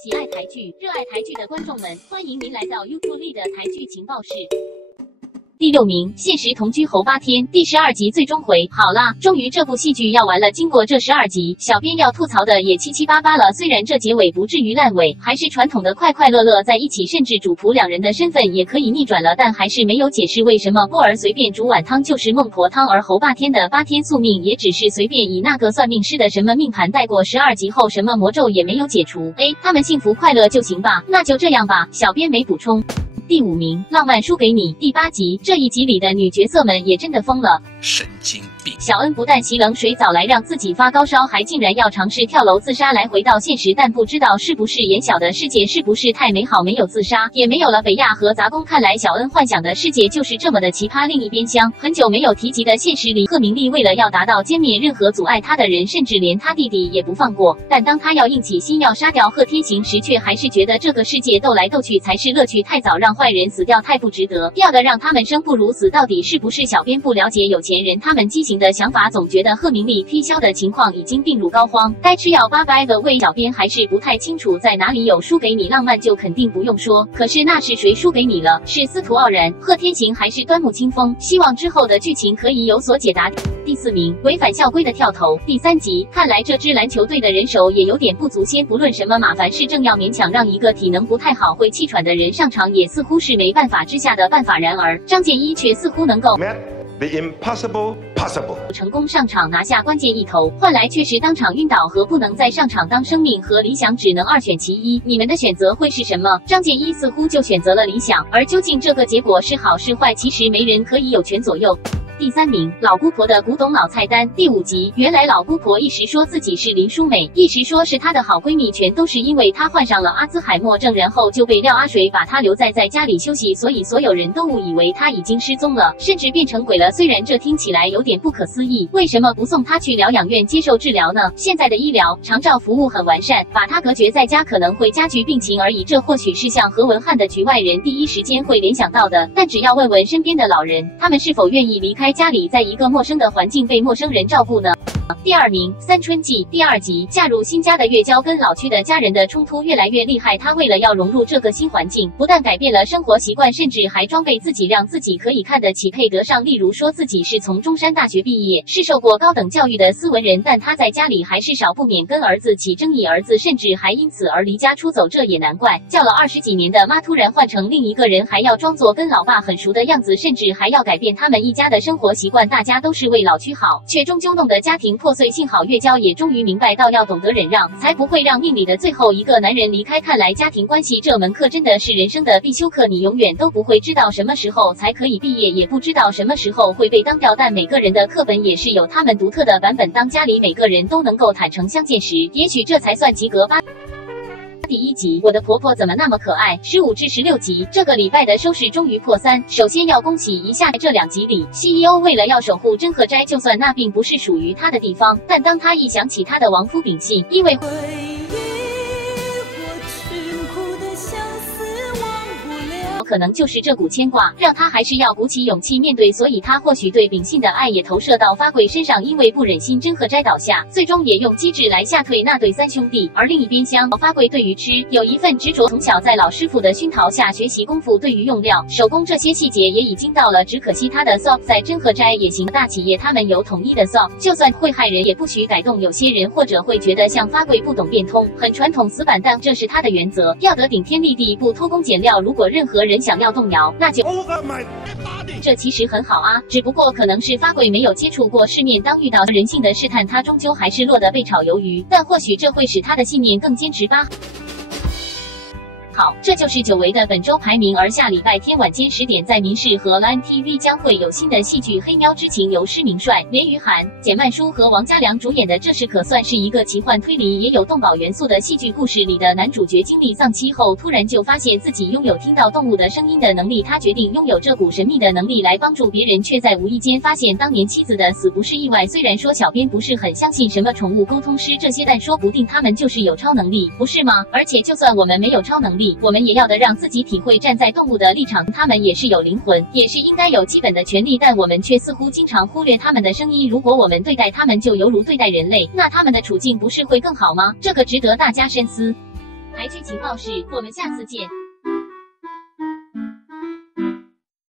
喜爱台剧、热爱台剧的观众们，欢迎您来到 YouTube 的台剧情报室。第6名，现实同居侯8天，第12集最终回。好啦，终于这部戏剧要完了。经过这12集，小编要吐槽的也七七八八了。虽然这结尾不至于烂尾，还是传统的快快乐乐在一起，甚至主仆2人的身份也可以逆转了，但还是没有解释为什么波儿随便煮碗汤就是孟婆汤，而侯8天的8天宿命也只是随便以那个算命师的什么命盘带过。12集后什么魔咒也没有解除，他们幸福快乐就行吧，那就这样吧，小编没补充。第5名，浪漫输给你，第8集。这一集里的女角色们也真的疯了，神经病。小恩不但洗冷水澡来让自己发高烧，还竟然要尝试跳楼自杀来回到现实，但不知道是不是眼小的世界是不是太美好，没有自杀，也没有了北亚和杂工，看来小恩幻想的世界就是这么的奇葩。另一边厢，很久没有提及的现实里，贺明丽为了要达到歼灭任何阻碍他的人，甚至连他弟弟也不放过，但当他要硬起心要杀掉贺天行时，却还是觉得这个世界斗来斗去才是乐趣，太早让坏人死掉太不值得，要的让他们生不如死，到底是不是小编不了解有钱人他们畸形的想法，总觉得贺明丽推销的情况已经病入膏肓，该吃药8百个胃，小编还是不太清楚在哪里有输给你。浪漫就肯定不用说，可是那是谁输给你了？是司徒傲然、贺天行还是端木清风？希望之后的剧情可以有所解答。第4名，违反校规的跳投，第3集。看来这支篮球队的人手也有点不足，先不论什么马凡氏症，要勉强让一个体能不太好会气喘的人上场，也似乎是没办法之下的办法。然而张建一却似乎能够The impossible possible， 成功上场拿下关键一投，换来却是当场晕倒和不能再上场。当生命和理想只能2选其一，你们的选择会是什么？张建一似乎就选择了理想，而究竟这个结果是好是坏，其实没人可以有权左右。第3名，老姑婆的古董老菜单，第5集。原来老姑婆一时说自己是林淑美，一时说是她的好闺蜜，全都是因为她患上了阿兹海默症，然后就被廖阿水把她留在家里休息，所以所有人都误以为她已经失踪了，甚至变成鬼了。虽然这听起来有点不可思议，为什么不送她去疗养院接受治疗呢？现在的医疗长照服务很完善，把她隔绝在家可能会加剧病情而已，这或许是像何文翰的局外人第一时间会联想到的，但只要问问身边的老人，他们是否愿意离开家里，在一个陌生的环境被陌生人照顾呢？第2名，三春记第2集。嫁入新家的月娇跟老区的家人的冲突越来越厉害，她为了要融入这个新环境，不但改变了生活习惯，甚至还装备自己，让自己可以看得起配得上。例如说自己是从中山大学毕业，是受过高等教育的斯文人，但她在家里还是少不免跟儿子起争议，儿子甚至还因此而离家出走。这也难怪，叫了20几年的妈突然换成另一个人，还要装作跟老爸很熟的样子，甚至还要改变他们一家的生活习惯。大家都是为老区好，却终究弄得家庭破碎。幸好月娇也终于明白到要懂得忍让，才不会让命里的最后一个男人离开。看来家庭关系这门课真的是人生的必修课，你永远都不会知道什么时候才可以毕业，也不知道什么时候会被当掉，但每个人的课本也是有他们独特的版本。当家里每个人都能够坦诚相见时，也许这才算及格吧。第1集，我的婆婆怎么那么可爱？15至16集，这个礼拜的收视终于破3。首先要恭喜一下，这2集里 CEO 为了要守护真鹤斋，就算那并不是属于他的地方，但当他一想起他的亡夫秉信，因为可能就是这股牵挂，让他还是要鼓起勇气面对，所以他或许对秉信的爱也投射到发贵身上，因为不忍心真鹤斋倒下，最终也用机智来吓退那对3兄弟。而另一边厢，发贵对于吃有一份执着，从小在老师傅的熏陶下学习功夫，对于用料、手工这些细节也已经到了，只可惜他的 SOP 在真鹤斋也行，大企业他们有统一的 SOP， 就算会害人也不许改动。有些人或者会觉得像发贵不懂变通，很传统死板，但这是他的原则，要得顶天立地，不偷工减料。如果任何人想要动摇，那就这其实很好啊，只不过可能是发贵没有接触过世面，当遇到人性的试探，他终究还是落得被炒鱿鱼，但或许这会使他的信念更坚持吧。好，这就是久违的本周排名。而下礼拜天晚间10点，在民视和 Line TV 将会有新的戏剧《黑喵之情》，由施明帅、连俞涵、简曼书和王嘉良主演的。这是可算是一个奇幻推理也有动保元素的戏剧。故事里的男主角经历丧妻后，突然就发现自己拥有听到动物的声音的能力，他决定拥有这股神秘的能力来帮助别人，却在无意间发现当年妻子的死不是意外。虽然说小编不是很相信什么宠物沟通师这些，但说不定他们就是有超能力，不是吗？而且就算我们没有超能力，我们也要的让自己体会站在动物的立场，他们也是有灵魂，也是应该有基本的权利，但我们却似乎经常忽略他们的声音。如果我们对待他们就犹如对待人类，那他们的处境不是会更好吗？这个值得大家深思。台剧情报室，我们下次见。